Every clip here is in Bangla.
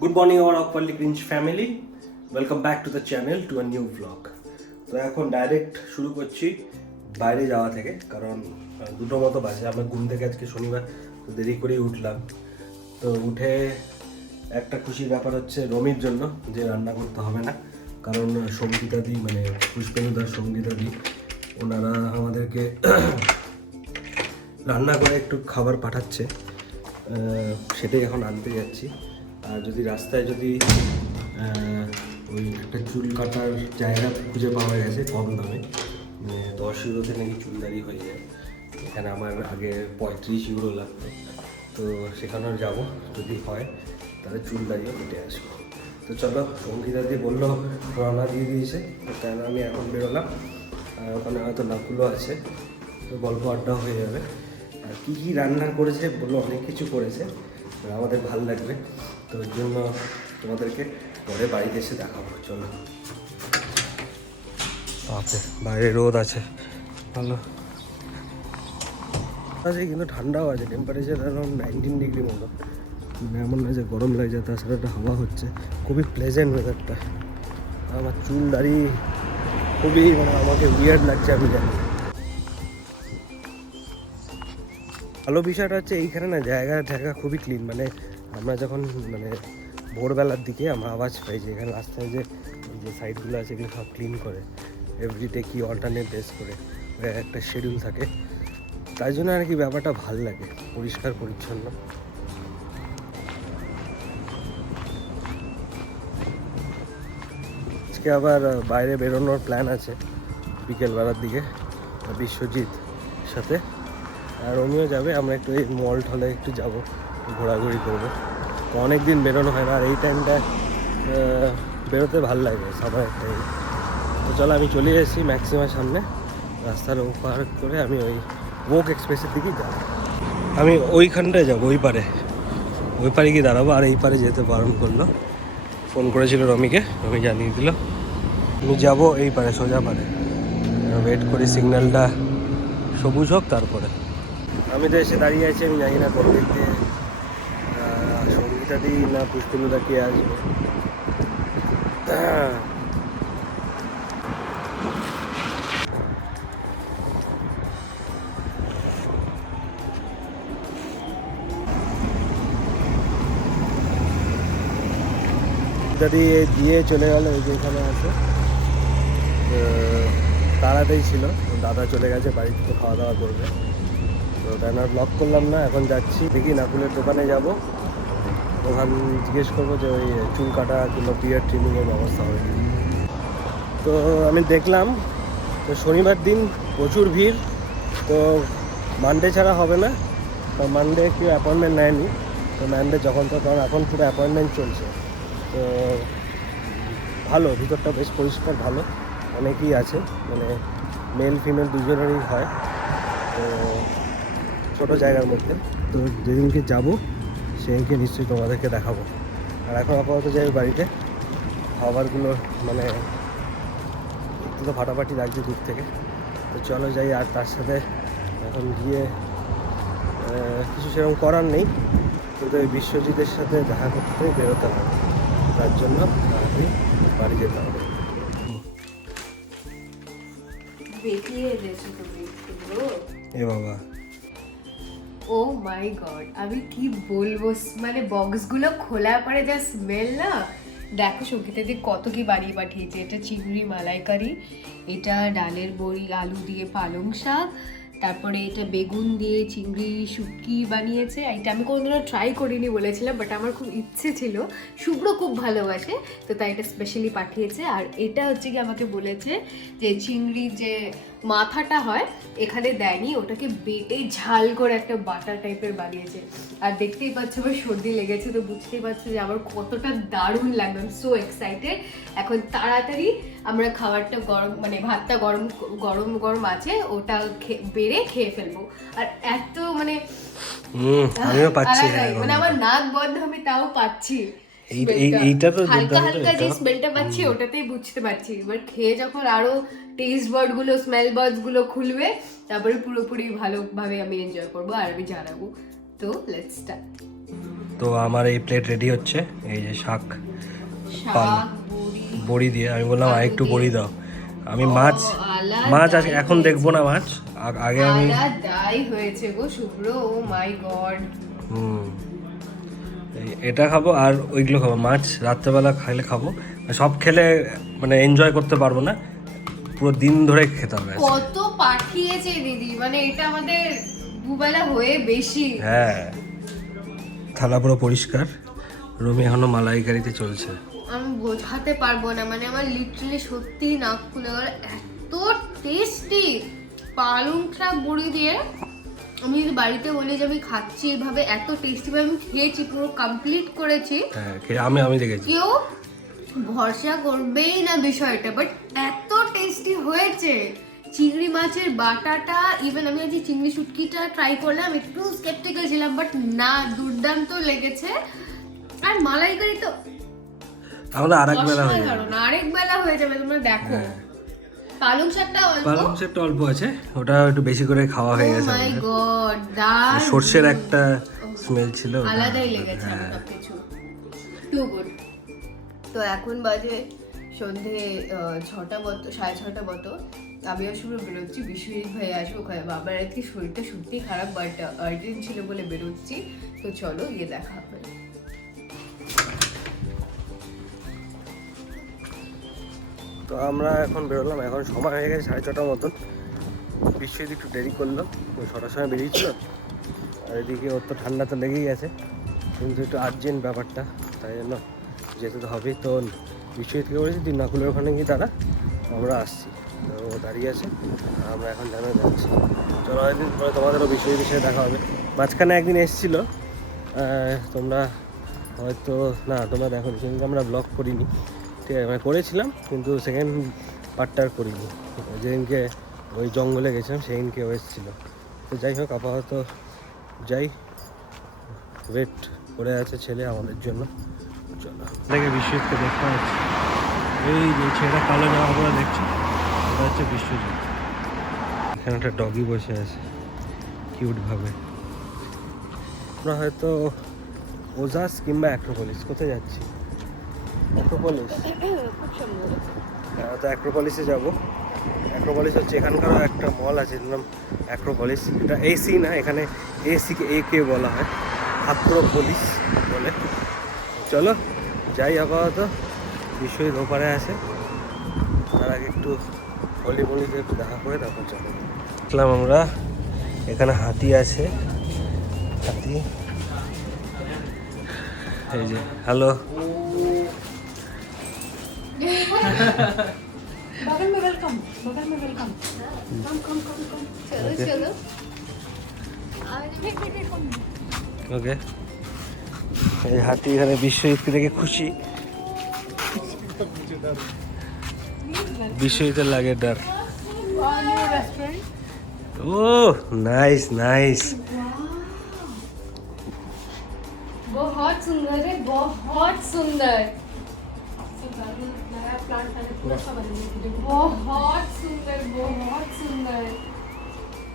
Good morning our Akpalli Cringe family. Welcome back to the channel to a new vlog. তো এখন ডাইরেক্ট শুরু করছি বাইরে যাওয়া থেকে, কারণ 2টো মতো বাজে। আমরা ঘুম থেকে আজকে শনিবার তো দেরি করেই উঠলাম। তো উঠে একটা খুশির ব্যাপার হচ্ছে রমির জন্য, যে রান্না করতে হবে না, কারণ সঙ্গীতাদি মানে পুষ্পেন্দুদার সঙ্গীতাদি ওনারা আমাদেরকে রান্না করে একটু খাবার পাঠাচ্ছে, সেটাই এখন আনতে যাচ্ছি। আর যদি রাস্তায় যদি ওই একটা চুল কাটার জায়গা খুঁজে পাওয়া গেছে কম দামে, মানে 10 ইউরোতে নাকি চুলদারি হয়ে যায়। এখানে আমার আগে 35 ইউরো লাগতো, তো সেখানেও যাবো, যদি হয় তাহলে চুলদারিও কেটে আসবো। তো চলো, সঙ্গীতাদি বললো রওনা দিয়ে দিয়েছে, তাই আমি এখন বেরোলাম। আর ওখানে হয়তো নাকুলও আছে, তো গল্প আড্ডাও হয়ে যাবে। আর কী কী রান্না করেছে বললো, অনেক কিছু করেছে, আমাদের ভালো লাগবে। তো ওই জন্য তোমাদেরকে পরে বাড়িতে এসে দেখাবো। চলো, বাইরে রোদ আছে ভালো আছে, কিন্তু ঠান্ডাও আছে। টেম্পারেচার অ্যারাউন্ড 19 ডিগ্রি মতো, মানে এমন না যে গরম লাগছে, তাছাড়া একটা হাওয়া হচ্ছে। খুবই প্লেজেন্ট ওয়েদারটা। আমার চুল দাড়ি খুবই মানে আমাকে উইয়ার্ড লাগছে, আমি জানি। ভালো বিষয়টা হচ্ছে এইখানে না জায়গা খুবই ক্লিন। মানে আমরা যখন মানে ভোরবেলার দিকে আমরা আওয়াজ পাই যে এখানে রাস্তায় যে সাইডগুলো আছে এগুলো সব ক্লিন করে এভরিডে, কি অল্টারনেট ডেজ করে একটা শিডিউল থাকে। তাই জন্য আর কি ব্যাপারটা ভালো লাগে, পরিষ্কার পরিচ্ছন্ন। আজকে আবার বাইরে বেরোনোর প্ল্যান আছে বিকেলবেলার দিকে, বিশ্বজিৎ সাথে। আর রমিও যাবে, আমরা একটু এই মল টলে একটু যাবো, ঘোরাঘুরি করবো। তো অনেক দিন বেরোনো হয় না, আর এই টাইমটা বেরোতে ভালো লাগে, সামারের টাইম। তো চলো, আমি চলে এসেছি ম্যাক্সিমার সামনে। রাস্তার ওপার করে আমি ওই ওক এক্সপ্রেসের দিকেই যাবো। আমি ওইখানটায় যাবো, ওই পারে গিয়ে দাঁড়াবো। আর এই পারে যেতে বারণ করলো, ফোন করেছিল রমিকে, রমি জানিয়ে দিল। আমি যাবো এই পারে, সোজা পারে। ওয়েট করি সিগন্যালটা সবুজ হোক, তারপরে। আমি তো এসে দাঁড়িয়ে আছি, আমি জানি না কোন দিক দিয়ে সঙ্গীতাদি না পুষ্পেন্দুদা কে আসবে। দাদি দিয়ে চলে গেল, ওই যে এখানে আছে। তাড়াতাড়ি ছিল, দাদা চলে গেছে বাড়িতে, তো খাওয়া দাওয়া করবে। তো তাই না ব্লগ করলাম না, এখন যাচ্ছি দেখি নাকুলের দোকানে যাব। ওখান জিজ্ঞেস করবো যে ওই চুল কাটা কিংবা বিয়ার ট্রিমিংয়ের ব্যবস্থা হবে। তো আমি দেখলাম তো শনিবার দিন প্রচুর ভিড়, তো মানডে ছাড়া হবে না। তো মানডে কেউ অ্যাপয়েন্টমেন্ট নেয়নি, তো মানডে যখন তখন এখন পুরো অ্যাপয়েন্টমেন্ট চলছে। তো ভালো, ভিতরটা বেশ পরিষ্কার, ভালো, অনেকেই আছে, মানে মেল ফিমেল দুজনেরই হয়। তো ছোটো জায়গার মধ্যে, তো যেদিনকে যাবো সেদিনকে নিশ্চয়ই তোমাদেরকে দেখাবো। আর এখন আপাতত যাই বাড়িতে, খাবারগুলো মানে একটু তো ফাটাফাটি লাগছে দূর থেকে। তো চলো যাই। আর তার সাথে এখন গিয়ে কিছু সেরকম করার নেই, কিন্তু এই বিশ্বজিতের সাথে দেখা করতে বেরোতে হবে, তার জন্য তাড়াতাড়ি বাড়ি যেতে হবে। এ বাবা, ও মাই গড, আমি কি বলবো, মানে বক্সগুলো খোলার পরে যা স্মেল না। দেখো সঙ্গীতা দিয়ে কত কি বাড়িয়ে পাঠিয়েছে। এটা চিংড়ি মালাইকারি, এটা ডালের বড়ি আলু দিয়ে পালং শাক, তারপরে এটা বেগুন দিয়ে চিংড়ি শুটকি বানিয়েছে। এটা আমি কোনোদিনও ট্রাই করিনি বলেছিলাম, বাট আমার খুব ইচ্ছে ছিল। শুভ্র খুব ভালোবাসে, তো তাই এটা স্পেশালি পাঠিয়েছে। আর এটা হচ্ছে কি আমাকে বলেছে যে চিংড়ির যে মাথাটা হয় এখানে দেয়নি, ওটাকে বেটে ঝাল করে একটা বাটার টাইপের বানিয়েছে। আর দেখতেই পাচ্ছ আমার সর্দি লেগেছে, তো বুঝতেই পারছো যে আমার কতটা দারুণ লাগবে। আমি সো এক্সাইটেড। এখন তাড়াতাড়ি আমরা খাবারটা গরম, মানে ভাতটা গরম গরম গরম আছে, ওটা বেড়ে খেয়ে ফেলবো। আর এত মানে আমিও পাচ্ছি, মানে আমার নাক বন্ধ, আমি তাও পাচ্ছি। এইটা তো হালকা হালকা যে স্মেলটা পাচ্ছি ওটাতেই বুঝতে পারছি। এবার খেয়ে যখন আরো টেস্ট বার্ড গুলো, স্মেল বার্ডস গুলো খুলবে, তারপরে পুরোপুরি ভালোভাবে আমি এনজয় করবো আর আমি জানাবো। তো লেটস স্টার্ট। তো আমার এই প্লেট রেডি হচ্ছে, এই যে শাক শাক, বড়ি, বড়ি দিয়ে। আমি বললাম আর একটু বড়ি দাও। আমি ও, মাছ আলাদাই আজকে এখন দেখবো না মাছ, আগে আমি আলাদাই হয়েছে গো শুভ্র, ও মাই গড। এটা খাবো আর ওইগুলো খাবো। মাছ রাত্রেবেলা খাইলে খাবো, সব খেলে মানে এনজয় করতে পারবো না, পুরো দিন ধরে খেতে হবে। কত পাঠিয়েছে দিদি, মানে এটা আমাদের দুবেলা হয়ে বেশি। হ্যাঁ, থালা পুরো পরিষ্কার। রুমি এখনো মালাইকারিতে চলছে। আমি বোঝাতে পারবো না, মানে আমার লিটারালি সত্যি নাক খুলে গেল, এত টেস্টি পালং শাক বড়ি দিয়ে। আমি যদি বাড়িতে বলি যে আমি খাচ্ছি এইভাবে, এত টেস্টি ভাবে আমি খেয়েছি, পুরো কমপ্লিট করেছি, হ্যাঁ, আমি দেখেছি। কেউ ভরসা করবেই না বিষয়টা, বাট এত টেস্টি হয়েছে। চিংড়ি মাছের বাটাটা, ইভেন আমি আজ চিংড়ি শুটকিটা ট্রাই করলাম, একটু স্কেপটিক্যাল ছিলাম, বাট না, দুর্দান্ত লেগেছে। আর মালাইকারি তো আমাদের আরেক বেলা হয়ে যাবে। অসাধারণ, আরেক বেলা হয়ে যাবে, তোমরা দেখো। পালং শাকটা পালং শাকটা অল্প আছে, ওটা একটু বেশি করে খাওয়া হয়ে গেছে। মাই গড, দারুণ। সর্ষের একটা স্মেল ছিল, আলাদাই লেগেছে আমার সবকিছু, টু গুড। তো এখন বাজে সন্ধে 6টা মতো, 6:30 মতো। আমিও শুরু বেরোচ্ছি, বিশ্বজিৎ ভাই আসবো, বাবার আজকে শরীরটা সত্যি খারাপ, বাট আর্জেন্ট ছিল বলে বেরোচ্ছি। তো চলো গিয়ে দেখা হবে। তো আমরা এখন বেরোলাম, এখন সময় হয়ে গেছে 6:30 মতন। বিশ্বজিৎ একটু দেরি করলো, 6টার সময় বেরিয়েছিল। আর এদিকে ওর তো ঠান্ডা তো লেগেই গেছে, কিন্তু একটু আর্জেন্ট ব্যাপারটা, তাই জন্য যেতে তো হবেই। তো বিশ্বজিৎকে বলেছি তুই নাকুলের ওখানে গিয়ে দাঁড়া, আমরা আসছি। তো ও দাঁড়িয়ে আছে, আমরা এখন জানা যাচ্ছি। চলো, অনেকদিন পরে তোমাদেরও বিশ্বজিতের সাথে দেখা হবে। মাঝখানে একদিন এসেছিলো, তোমরা হয়তো না, তোমরা দেখো, কিন্তু আমরা ব্লগ করিনি, ঠিক আছে, মানে করেছিলাম কিন্তু সেকেন্ড পার্টটা আর করিনি। যেদিনকে ওই জঙ্গলে গেছিলাম সেদিনকে ও এসেছিলো। তো যাই হোক, আপাতত যাই, ওয়েট করে আছে ছেলে আমাদের জন্য। চলো, দেখে বিশ্বজিৎকে দেখতে পাচ্ছি, এই যে ছেলেটা কালো জামা পরে দেখছি, ওটা হচ্ছে বিশ্বজিৎ। এখানে একটা ডগি বসে আছে কিউটভাবে। আমরা হয়তো ওজাস কিংবা অ্যাক্রোপলিস, কোথায় যাচ্ছি? অ্যাক্রোপলিস, তো অ্যাক্রোপলিসে যাবো। অ্যাক্রোপলিস হচ্ছে এখানকারও একটা মল আছে, নাম অ্যাক্রোপলিস। এটা এসি না, এখানে এসিকে একে বলা হয়, অ্যাক্রোপলিস বলে। চলো যাই, আপাতত বিশ্বজিৎ ওপারে আছে, তার আগে একটু হলিমলিতে একটু দেখা করে তারপর চলো। দেখলাম আমরা এখানে হাতি আছে, হাতি, এই যে হ্যালো। बगल में वेलकम, बगल में वेलकम। कम कम कम कम। চলো চলো। ওকে, এই হাতি এখানে বিশ্বজিৎকে দেখে খুশি, বিশ্বজিতের লাগে ডার। New restaurant. Oh nice nice. बहुत सुंदर है, बहुत सुंदर, नया प्लांट मैंने पूरा सा बदलने की जगह। बहुत सुंदर, बहुत सुंदर।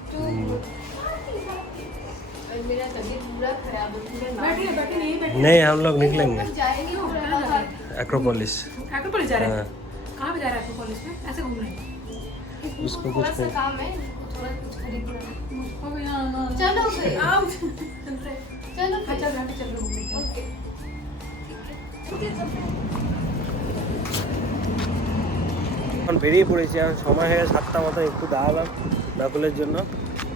Too good. और मेरा तबीयत पूरा खराब है, पूरा बैठिए बैठिए, नहीं बैठिए। नहीं, हम लोग निकलेंगे हम जाएंगे पूरा बाहर। एक्रोपोलिस। एक्रोपोलिस जा रहे हाँ। हैं? कहाँ पे जा रहे हैं एक्रोपोलिस में? ऐसे घूम रहे हैं? उसको थोड़ा कुछ सा नहीं। काम है, थोड़ा कुछ खरीदना है। मुझको भी यहाँ चलो फिर, आओ। चल रहे। चलो हाँ, फिर। चल रहे, चल रहे घूमने। ओके। এখন বেরিয়ে পড়েছি, এখন সময় হয়ে 7টা মতো, একটু দাঁড়ালাম নাকুলের জন্য।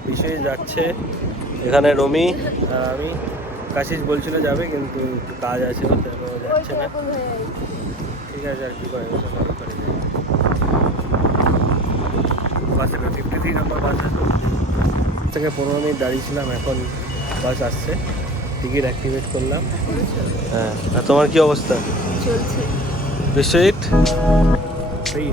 বিশ্বজিৎ যাচ্ছে, এখানে রমি আর আমি। কাশিস বলছিল যাবে, কিন্তু একটু কাজ আছে, ও যাচ্ছে না। ঠিক আছে, আর কি করে, বাস 53 নম্বর বাস আছে, থেকে 15 মিনিট দাঁড়িয়েছিলাম, এখন বাস আসছে। টিকিট অ্যাক্টিভেট করলাম। হ্যাঁ, আর তোমার কি অবস্থা? চলছে। বিশ্বজিৎ সেই